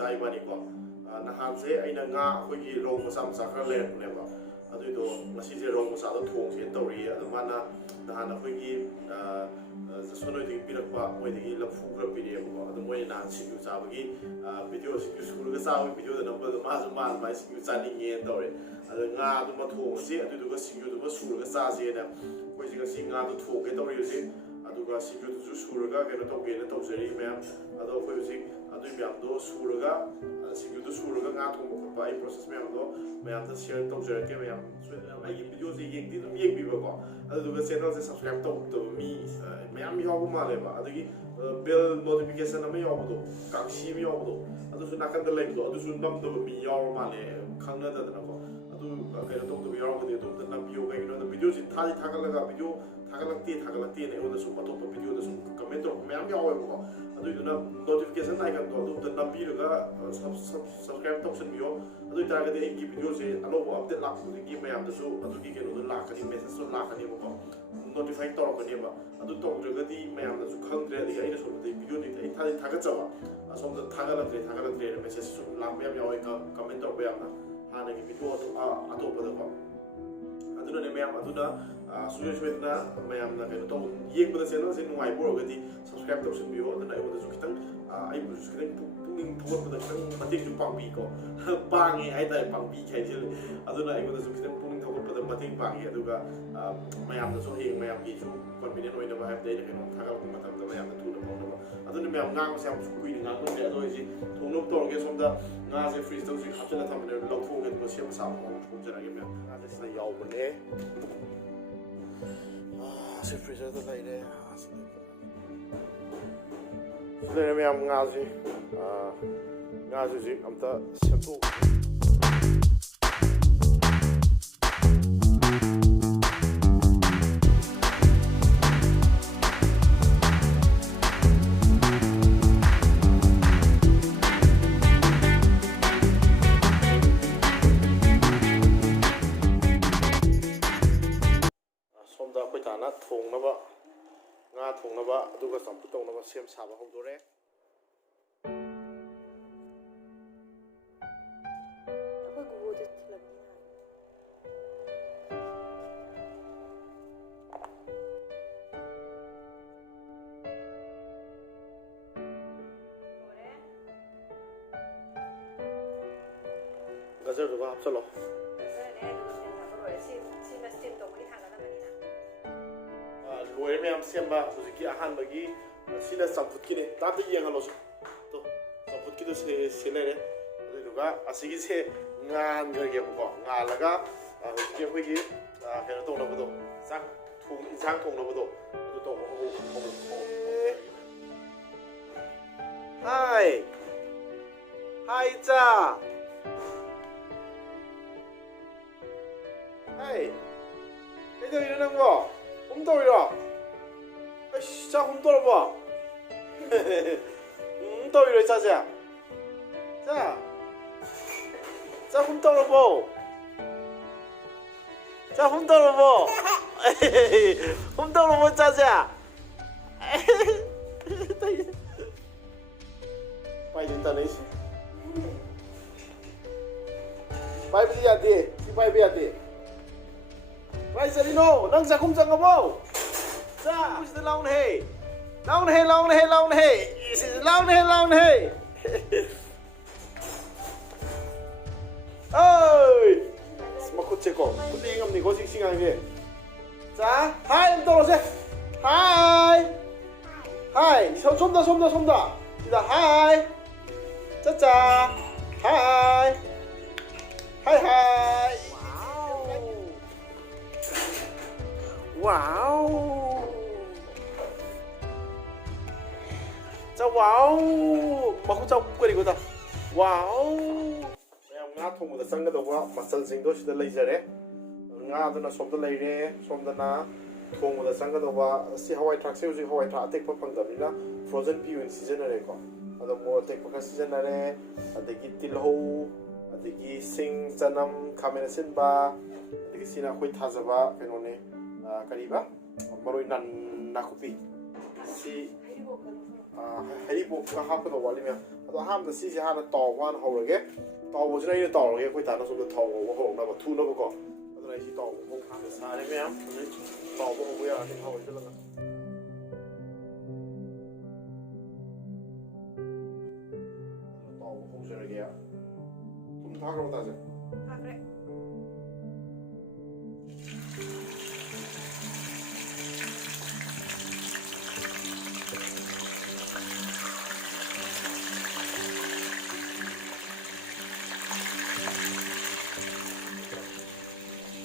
ꯇꯥꯏ ꯃꯥꯅꯤꯀꯣ ꯅꯍꯥꯟꯁꯦ ꯑꯩꯅ ꯉꯥ ꯑꯩꯈꯣꯏꯒꯤ ꯔꯧ ꯃꯆꯥ ꯃꯆꯥ ꯈꯔ ꯂꯩꯔꯛꯄꯅꯦꯕ ꯑꯗꯨꯏꯗꯣ ꯉꯁꯤꯁꯦ ꯔꯧ ꯃꯆꯥꯗꯣ ꯊꯣꯡꯁꯦꯅ ꯇꯧꯔꯤ ꯑꯗꯣ ꯃꯥꯅ ꯅꯍꯥꯟ ꯑꯩꯈꯣꯏꯒꯤ ꯖꯁꯣꯟꯍꯣꯏꯗꯒꯤ ꯄꯤꯔꯛꯄ ꯃꯣꯏꯗꯒꯤ ꯂꯐꯨ ꯈꯔ ꯄꯤꯔꯛꯑꯦꯕꯀꯣ ꯑꯗꯣ ꯃꯣꯏꯅ ꯅꯍꯥꯟ ꯁꯤꯡꯖꯨ ꯆꯥꯕꯒꯤ ꯚꯤꯗꯤꯑꯣ ꯁꯤꯡꯖꯨ ꯁꯨꯔꯒ ꯆꯥꯕꯒꯤ ꯚꯤꯗꯤꯑꯣꯗ ꯅꯝꯕꯗꯣ ꯃꯥꯁꯨ ꯑꯗꯨꯃꯥꯏꯅ ꯁꯤꯡꯖꯨ ꯆꯥꯅꯤꯡꯉꯦꯅ ꯇꯧꯔꯦ ꯑꯗꯣ ꯉꯥꯗꯨꯃ ꯊꯣꯡꯉꯁꯤ ꯑꯗꯨꯗꯨꯒ ꯁꯤꯡꯖꯨꯗꯨꯃ ꯁꯨꯔꯒ ꯆꯥꯁꯦꯅ ꯑꯩꯈꯣꯏꯁꯦ ꯉꯁꯤ ꯉꯥꯗꯣ ꯊꯣꯡꯒꯦ ꯇꯧꯔꯤ ꯍꯧꯖꯤꯛ ꯑꯗꯨꯒ ꯁꯤꯡꯖꯨꯗꯨꯁꯨ ꯁꯨꯔꯒ ꯀꯩꯅꯣ ꯇꯧꯒꯦꯅ ꯇꯧꯖꯔꯤ ꯃꯌꯥꯝ ꯑꯗꯣ ꯑꯩꯈꯣꯏ ꯍꯧꯖꯤꯛ ꯑꯗꯨꯏ ꯃꯌꯥꯝꯗꯣ ꯁꯨꯔꯒ ꯁꯤꯡꯖꯨꯗꯨ ꯁꯨꯔꯒ ꯉꯥ ꯊꯣꯡꯕ ꯈꯣꯠꯄ ꯑꯩ ꯄ꯭ꯔꯣꯁꯦꯁ ꯃꯌꯥꯝꯗꯣ ꯃꯌꯥꯝꯗ ꯁꯤꯌꯔ ꯇꯧꯖꯔꯛꯀꯦ ꯃꯌꯥꯝ ꯑꯩꯒꯤ ꯚꯤꯗꯤꯑꯣꯁꯦ ꯌꯦꯡꯗꯤ ꯑꯗꯨꯝ ꯌꯦꯡꯕꯤꯕꯀꯣ ꯑꯗꯨꯗꯨꯒ ꯆꯦꯅꯦꯜꯁꯦ ꯁꯕꯁꯀ꯭ꯔꯥꯏꯕ ꯇꯧꯗꯕ ꯃꯤ ꯃꯌꯥꯝ ꯌꯥꯎꯕ ꯃꯥꯜꯂꯦꯕ ꯑꯗꯒꯤ ꯕꯦꯜ ꯅꯣꯇꯤꯐꯤꯀꯦꯁꯟ ꯑꯃ ꯌꯥꯎꯕꯗꯣ ꯀꯥꯡꯁꯤ ꯑꯃ ꯌꯥꯎꯕꯗꯣ ꯑꯗꯨꯁꯨ ꯅꯥꯀꯟꯗ ꯂꯩꯕꯗꯣ ꯑꯗꯨꯁꯨ ꯅꯝꯗꯕ ꯃꯤ ꯌꯥꯎꯕ ꯃꯥꯜꯂꯦ ꯈꯪꯅꯗꯗꯅꯀꯣ ꯑꯗꯨ ꯀꯩꯅꯣ ꯇꯧꯗꯕ ꯌꯥꯎꯔꯒꯗꯤ ꯑꯗꯨꯝꯇ ꯅꯝꯕꯤꯌꯣ ꯀꯩꯒꯤꯅꯣꯗ ꯚꯤꯗꯤꯑꯣꯁꯤ ꯊꯥꯒꯠꯂꯒ ꯚꯤꯗꯤꯑꯣ ꯊꯥꯒꯠꯂꯛꯇꯦꯅ ꯑꯩꯉꯣꯟꯗ ꯁꯨꯝ ꯑꯇꯣꯞꯄ ꯚꯤꯗꯤꯑꯣꯗ ꯁꯨꯝ ꯀꯃꯦꯟ ꯇꯧꯔꯛꯄ ꯃꯌꯥꯝ ꯌꯥꯎꯋꯦꯕꯀꯣ ꯑꯗꯨꯏꯗꯨꯅ ꯅꯣꯇꯤꯐꯤꯀꯦꯁꯟ ꯑꯥꯏꯀꯟꯗꯣ ꯑꯗꯨꯝꯇ ꯅꯝꯕꯤꯔꯒ ꯁꯕꯁꯀ꯭ꯔꯥꯏꯕ ꯇꯧꯁꯟꯕꯤꯌꯣ ꯑꯗꯨ ꯑꯣꯏꯇꯥꯔꯒꯗꯤ ꯑꯩꯒꯤ ꯚꯤꯗꯤꯑꯣꯁꯦ ꯑꯅꯧꯕ ꯑꯞꯗꯦꯠ ꯂꯥꯛꯄ ꯈꯨꯗꯤꯡꯒꯤ ꯃꯌꯥꯝꯗꯁꯨ ꯑꯗꯨꯒꯤ ꯀꯩꯅꯣꯗꯣ ꯂꯥꯛꯀꯅꯤ ꯃꯦꯁꯦꯖꯇꯣ ꯂꯥꯛꯀꯅꯦꯕꯀꯣ ꯅꯣꯇꯤꯐꯥꯏ ꯇꯧꯔꯛꯀꯅꯦꯕ ꯑꯗꯨ ꯇꯧꯗ꯭ꯔꯒꯗꯤ ꯃꯌꯥꯝꯅꯁꯨ ꯈꯪꯗ꯭ꯔꯦ ꯑꯗꯒꯤ ꯑꯩꯅ ꯁꯣꯝꯗꯗꯤ ꯚꯤꯗꯤꯑꯣꯗꯤ ꯑꯩ ꯊꯥꯒꯠꯆꯕ ꯑꯁꯣꯝꯗ ꯊꯥꯒꯠꯂꯛꯇ꯭ꯔꯦꯅ ꯃꯦꯁꯦꯖ ꯁꯨꯝ ꯂꯥꯛꯄ ꯌꯥꯝ ꯌꯥꯎꯋꯦ ꯀꯃꯦꯟ ꯇꯧꯔꯛꯄ ꯌꯥꯝꯅ ꯍꯥꯟꯅꯒꯤ ꯚꯤꯗꯤꯑꯣ ꯑꯇꯣꯞꯄꯗꯀꯣ ꯑꯗꯨꯅꯅꯦ ꯃꯌꯥꯝ ꯑꯗꯨꯅ ꯁꯨꯡꯁꯣꯏ ꯁꯣꯏꯗꯅ ꯃꯌꯥꯝꯅ ꯀꯩꯅꯣ ꯇꯧ ꯌꯦꯡꯕꯗ ꯆꯦꯅꯦꯜꯁꯦ ꯅꯨꯡꯉꯥꯏꯕ ꯑꯣꯏꯔꯒꯗꯤ ꯁꯕꯁꯀ꯭ꯔꯥꯏꯕ ꯇꯧꯁꯟꯕꯤꯌꯣ ꯑꯗꯨꯅ ꯑꯩꯉꯣꯟꯗꯁꯨ ꯈꯤꯇꯪ ꯑꯩꯕꯨꯁꯨ ꯈꯤꯇꯪ ꯄꯨꯛꯅꯤꯡ ꯊꯧꯒꯠꯄꯗ ꯈꯤꯇꯪ ꯃꯇꯦꯡꯁꯨ ꯄꯥꯡꯕꯤꯀꯣ ꯄꯥꯡꯉꯦ ꯍꯥꯏꯇꯥꯔꯦ ꯄꯥꯡꯕꯤꯒꯦ ꯍꯥꯏꯁꯤꯜꯂꯦ ꯑꯗꯨꯅ ꯑꯩꯉꯣꯟꯗꯁꯨꯈꯤꯇꯪ ꯄꯨꯛꯅꯤꯡ ꯊꯧꯒꯠꯄꯗ ꯃꯇꯦꯡ ꯄꯥꯡꯉꯦ ꯑꯗꯨꯒ ꯃꯌꯥꯝꯗꯁꯨ ꯍꯌꯦꯡ ꯃꯌꯥꯝꯒꯤꯁꯨ ꯀꯣꯟꯐꯤꯗꯦꯟ ꯑꯣꯏꯅꯕ ꯍꯥꯏꯕꯗꯤ ꯑꯩꯅ ꯀꯩꯅꯣꯝ ꯊꯥꯒꯠꯂꯛꯄ ꯃꯇꯝꯗ ꯃꯌꯥꯝꯅ ꯊꯨꯅ ꯐꯪꯅꯕ ꯑꯗꯨꯅ ꯃꯌꯥꯝ ꯉꯥꯡꯕꯁꯦ ꯌꯥꯝ ꯀꯨꯏꯅ ꯉꯥꯡꯕꯅꯦ ꯑꯗꯣ ꯑꯩꯁꯦ ꯊꯣꯡꯅꯕ ꯇꯧꯔꯒꯦ ꯁꯣꯝꯗ ꯉꯥꯁꯦ ꯐ꯭ꯔꯤꯖꯇ ꯍꯧꯖꯤꯛ ꯍꯥꯞꯆꯤꯜꯂ ꯊꯝꯕꯅꯦ ꯂꯧꯊꯣꯛꯑꯒ ꯑꯗꯨꯒ ꯁꯦꯝꯕ ꯁꯥꯕ ꯃꯑꯣꯡ ꯊꯣꯡꯖꯔꯒꯦ ꯃꯌꯥꯝ ꯉꯥꯁꯦ ꯁꯤꯗ ꯌꯥꯎꯕꯅꯦ ꯁꯤ ꯐ꯭ꯔꯤꯖꯔꯗ ꯂꯩꯔꯦ ꯁꯤ ꯂꯩꯔꯦ ꯃꯌꯥꯝ ꯉꯥꯁꯦ ꯍꯧꯖꯤꯛ ꯑꯝꯇ ꯁꯦꯝꯗꯣꯛꯑꯒꯦ ꯁꯣꯝꯗ ꯑꯩꯈꯣꯏ ꯇꯥꯅ ꯊꯣꯡꯅꯕ ꯉꯥ ꯊꯣꯡꯅꯕ ꯑꯗꯨꯒ ꯆꯝꯐꯨꯠ ꯇꯧꯅꯕ ꯁꯦꯝ ꯁꯥꯕ ꯍꯧꯗꯣꯔꯦ 가져가 합쳐로. 로에 매am 셈바 부지기 아한바기 시나 쌈풋기네 다들 이해하러서 또 쌈풋기도 세네래 그리고가 아시기 세 ngan 거게 보고 ngal라가 부지기 회기 그래도 또나보도 싹 인상 통나보도 또 하이 하이자 하이 애들 일어난 거 홈돌이라 아이씨 자 홈돌아봐 홈돌이라 자자 자 홈돌아봐 자 홈돌아봐 홈돌아봐 자자 빨리 일단 해시 빨리 해야 돼 빨리 해야 돼 Rai Sarino, nang sa kum sang abo. Sa, who's the long hay? Long hay. Is it long hay? Oi! Smakot ko. Kundi ngam ni ko sing ge. Sa, hi em to se. Hi. Hi, somda. Ida hi. Cha. Hi. Hi. 와우. 자, 와우. 마쿠자 끓이고다. 와우. ꯉꯥ ꯊꯣꯡꯕꯗ ꯆꯪꯒꯗꯧꯕ ꯃꯆꯜꯁꯤꯡꯗꯣ ꯁꯤꯗ ꯂꯩꯖꯔꯦ. ꯉꯥꯗꯨꯅ ꯁꯣꯝꯗ ꯂꯩꯔꯦ. ꯁꯣꯝꯗꯅ ꯊꯣꯡꯕꯗ ꯆꯪꯒꯗꯧꯕ ꯁꯤ ꯍꯋꯥꯏ ꯊꯔꯥꯛꯁꯦ ꯍꯧꯖꯤꯛ ꯍꯋꯥꯏ ꯊꯔꯥꯛ ꯑꯇꯦꯛꯄ ꯐꯪꯗꯕꯅꯤꯅ ꯐ꯭ꯔꯣꯖꯟ ꯄꯤ ꯑꯣꯏꯅ ꯁꯤꯖꯤꯟꯅꯔꯦꯀꯣ. ꯑꯗꯣ ꯃꯣꯔꯣꯛ ꯑꯇꯦꯛꯄ ꯈꯔ ꯁꯤꯖꯤꯟꯅꯔꯦ. ꯑꯗꯒꯤ ꯇꯤꯜꯍꯧ, ꯑꯗꯒꯤ ꯁꯤꯡ, ꯆꯅꯝ, ꯈꯥꯃꯦꯟ ꯑꯁꯤꯟꯕ, ꯑꯗꯒꯤ ꯁꯤꯅ ꯑꯩꯈꯣꯏ ꯊꯥꯖꯕ ꯀꯩꯅꯣꯅꯦ. Kariba, maroy nakupi. Si haribo ka hapon wali niya. ꯑꯗꯣ ꯑꯍꯥꯟꯕꯗ ꯁꯤꯁꯦ ꯍꯥꯟꯅ ꯇꯥꯎꯕ ꯍꯥꯟꯅ ꯍꯧꯔꯒꯦ ꯇꯥꯎꯕꯁꯤꯅ ꯑꯩꯅ ꯇꯥꯎꯔꯒꯦ ꯑꯩꯈꯣꯏ ꯇꯥꯅ ꯁꯣꯝꯗ ꯊꯥꯎ ꯉꯧꯕ ꯍꯧꯔꯛꯅꯕ ꯊꯨꯅꯕꯀꯣ ꯑꯗꯨꯅ ꯑꯩꯁꯤ ꯇꯥꯎꯕ ꯍꯧ ꯍꯥꯟꯅ ꯁꯥꯔꯦ ꯃꯌꯥꯝ ꯍꯧꯖꯤꯛ ꯇꯥꯎꯕ ꯍꯧꯕ ꯌꯥꯔꯅꯤ ꯊꯥꯎ ꯍꯩꯖꯤꯜꯂꯒ ꯇꯥꯎꯕ ꯍꯧꯖꯔꯒꯦ ꯊꯨꯝ ꯊꯥꯈ꯭ꯔꯕ ꯇꯥꯁꯦ ꯊꯥꯈ꯭ꯔꯦ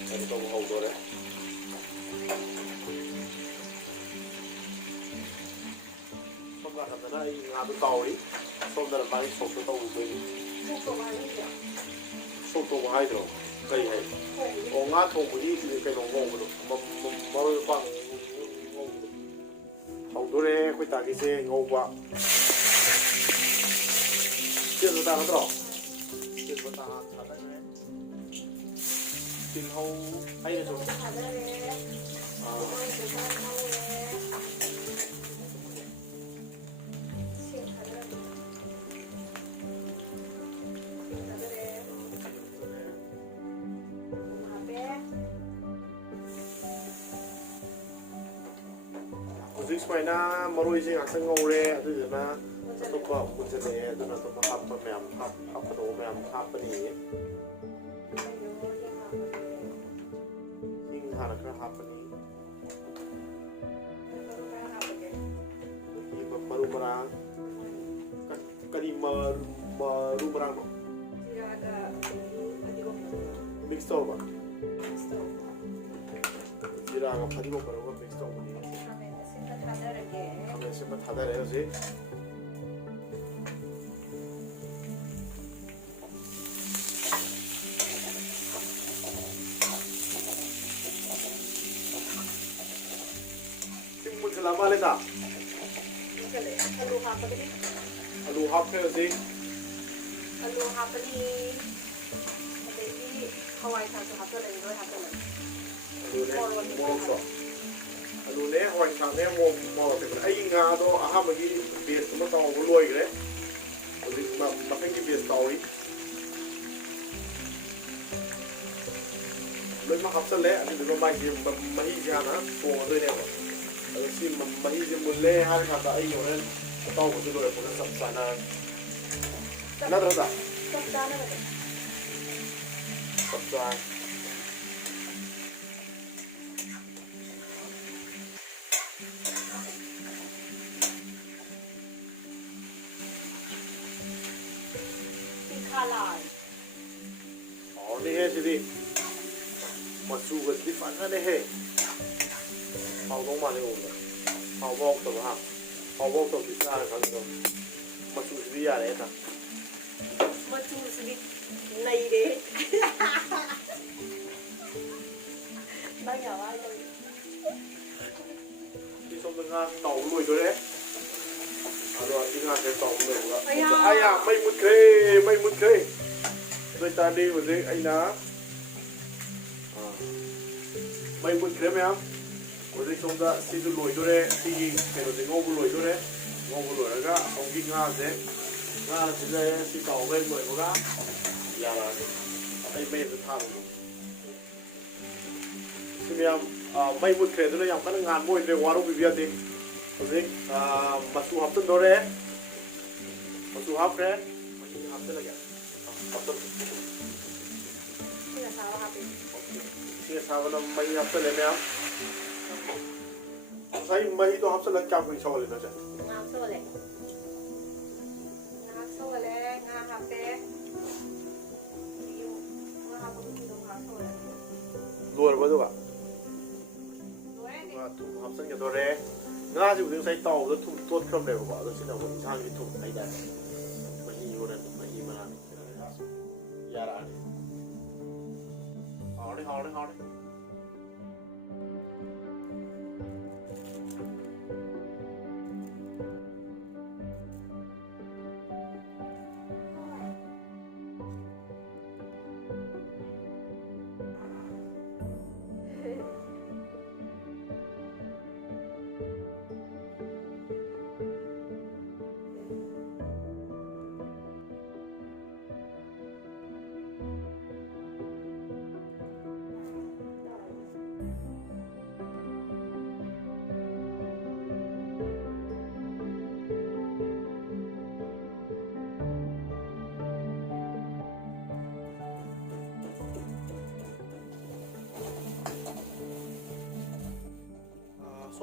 그래도 너무 오더래. 솜나 간다나 이 나도 따오리. 솜나는 많이 속도 따오고 있니. 속도 많이 돼. 속도 많이 들어. 그래 해. 나 통분이 지금 그냥 먹어도 뭐를 꽝 오더래. 거기 따기세 먹어봐. 그래서 다 하더라. 그래서 다 잘하네. 빙하우 아이는 좀 hꯧꯖꯤꯛ ꯁꯨꯃꯥꯏꯅ ꯃꯔꯣꯏꯁꯦ ꯉꯥꯛꯇꯪ ꯉꯧꯔꯦ ꯑꯗꯨꯗꯨꯅ ꯑꯇꯣꯞꯄ ꯃꯨꯟꯖꯜꯂꯦ ꯑꯗꯨꯅ ꯑꯇꯣꯞꯄ ꯍꯥꯞꯄ ꯃꯌꯥꯝ ꯍꯥꯞꯀꯗꯧꯕ ꯃꯌꯥꯝ ꯍꯥꯞꯄꯅꯤ ꯍꯤꯡ ꯍꯥꯟꯅ ꯈꯔ ꯍꯥꯞꯄꯅꯤ ꯃꯔꯨ ꯃꯔꯥꯡ ꯀꯔꯤ ꯃꯔꯨ ꯃꯔꯥꯡꯅꯣ ꯃꯤꯛꯁ ꯇꯧꯔꯕ 지라가 파리고 그러고 믹스 오븐이 하면 신발 닫아내야지 지금 라말레다 알루 합해야지 알루 하프니 어데이 하와이 타서 하프는 이거 하프는 알루네 먹었어 알루네 하와이 타네 먹었대 아이 가도 아하머기 베이스 뭐 따고 물로이 그래 어디 마팽기 베이스 따오리 ꯂꯣꯏꯅꯃꯛ ꯍꯥꯞꯆꯜꯂꯦ ꯑꯗꯨꯗꯨꯒ ꯃꯥꯏꯁꯦ ꯃꯍꯤꯁꯦ ꯍꯥꯟꯅ ꯊꯣꯡꯉꯗꯣꯏꯅꯦꯕ ꯑꯗꯣ ꯁꯤ ꯃꯍꯤꯁꯦ ꯃꯨꯜꯂꯦ ꯍꯥꯏꯔ ꯀꯥꯟꯗ ꯑꯩ ꯍꯣꯔꯦꯟ ꯑꯇꯥꯎꯕꯁꯨ ꯂꯣꯏꯔꯛꯄꯗ ꯆꯞ ꯆꯥꯅꯔꯅꯤ ꯅꯠꯇ꯭ꯔꯗ ꯆꯞ ꯆꯥꯅꯕꯗ ꯆꯞ ꯆꯥꯔꯅꯤ 하우리해 시디 मचुगदी फजने हे हाउदों माने होगा हाउबोक तो हाँ हाउबोक तो कितना है खाने मचुगदी आ रहे था मचुगदी नहीं रे नहीं आवाज़ ये सब ना ताऊ लोई तो रे अरे इतना से ताऊ लोई होगा आया मैं मुझे तो ताली मुझे आइना मैं मुझे में हम मुझे सोचा सीधे लोइडोरे सीगी केरो से ngô लोइडोरे ngô लोइडोरेगा ông kinh nga से सी ताऊ में लोइडोगा यार आई में तो था लोग इसमें हम मैं मुझे तो ना यहाँ पर ngàn môi để वारों भी बिया दे मुझे मसूर हफ्ते दोरे मसूर हफ्ते लगे हफ्ते ये सावन मई हफ्ते लेने आप सही मई तो हफ्ते लग क्या कोई सवाल लेना चाहिए ngam sole ngam hape ngam hape itu ngam sole luar betul kan luar ni tuh hafsan ke dore ngah sih udah saya tahu udah tuh tuh kram deh bapak udah sih namun jangan itu ada mei orang mei mana ya lah Howrea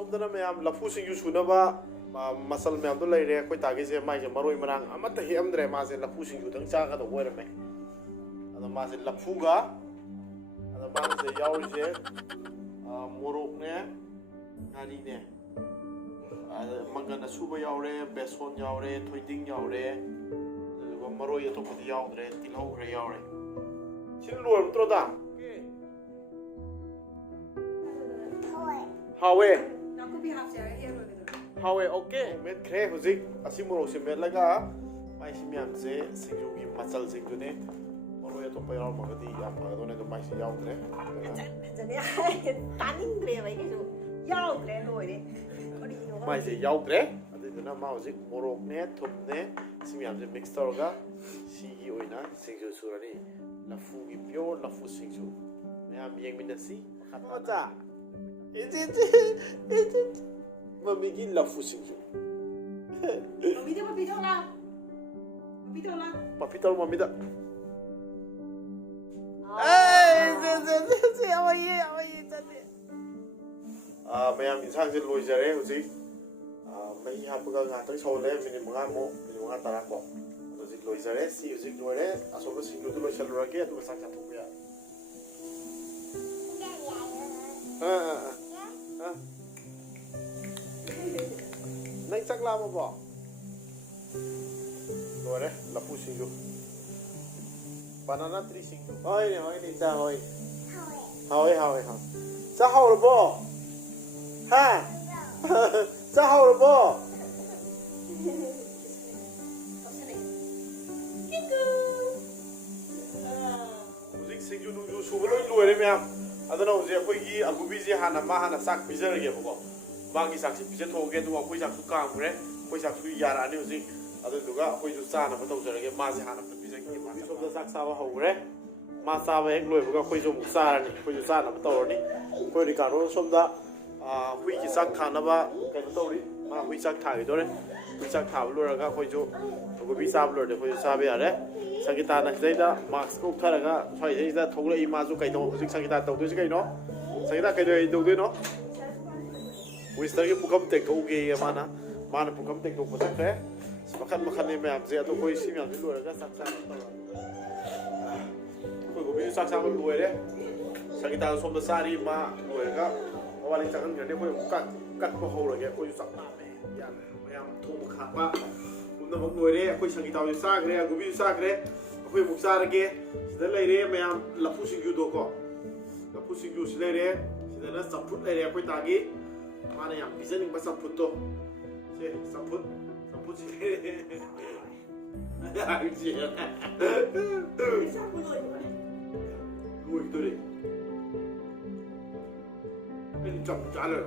somdana mayam lafu singju sunaba masal mayam do leire koi tagi se mai se maroi marang amata hi amdre ma se lafu singju dang cha ka do oirame ada ma se lafu ga ada ma se yauri se morok ne ngari ne mangana suba yaure beson yaure thoiding yaure aduga maroi atopadi yaudre tilhau khre yaure sin lor tro da Howrea Howrea okay met khre huzik asimuro se met laga mai simiam se singju gi masal singju ne maroi atopa yaur magadi yam do ne do mai se yaudre taninre vai ke yaudre loire mai se yaudre aduna ma huzik morok ne thum ne simiam se mix toroga si gi oina singju surani lafu gi pure lafu singju mayam yengminasi khata Mami gi lafu singju. Mami dia papito lah. Papito lah. Papito mami da. Tadi. Mayam insang se loi jare husi. Mai hapaga ngatang sole minit manga mo minit manga tarak ko. Husi loi jare si husi loi asoba singju tu loi chalura ke tu sak chatu ya. Nang chắc làm không bỏ rồi đấy là phu sinh dục banana tree sinh dục ôi này cha ôi Howrea cha hậu rồi bố ha cha hậu rồi bố Uzik sinh dục nung ju su lôi lùi đấy mẹ ada na uzik koi gi agubi ji hana ma hana sak bizer ge bố Bangi saksi bisa thoge tu aku saksu kamre, aku saksu yara ni usi, adu juga aku itu sana betul jadi masih hana bisa ni masih sudah saksa wa hore, masa wa ek loy buka aku itu muksara ni, aku itu sana betul ni, aku Ricardo sudah aku itu sak thana ba kayak betul ni, ma aku sak thah itu ni, aku sak thah belur aga aku itu bisa belur deh, aku itu sabi ada, sakita nak saya mask aku thara aga, saya itu thogla imazu kayak itu, usi sakita tahu tu sih kayak no, sakita kayak itu no. Wister ke pukam tek ko ge mana pukam tek ko pasak re makan ni mem je to koi sim yang lu ga sak sak ko go bi sak sak lu re sakita som da sari ma lu ga wali changan ga ne ko kat ko ho re ko sak ma me ya mem thu kha ba kun da lu re ko sakita wi sak re go bi sak re ko mu sak ge sida lai re mem la pu sing yu do ko la pu sing yu sida re sida na saput lai re ko ta gi Mana yang bisa nih pas samput tuh, sih samput sih. Ada aja. Lu itu deh. Ini jam jalan.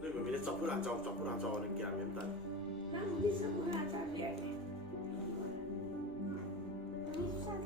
Ini berbeda campuran jauh nih kian mental. Kamu bisa mengajar dia. Susah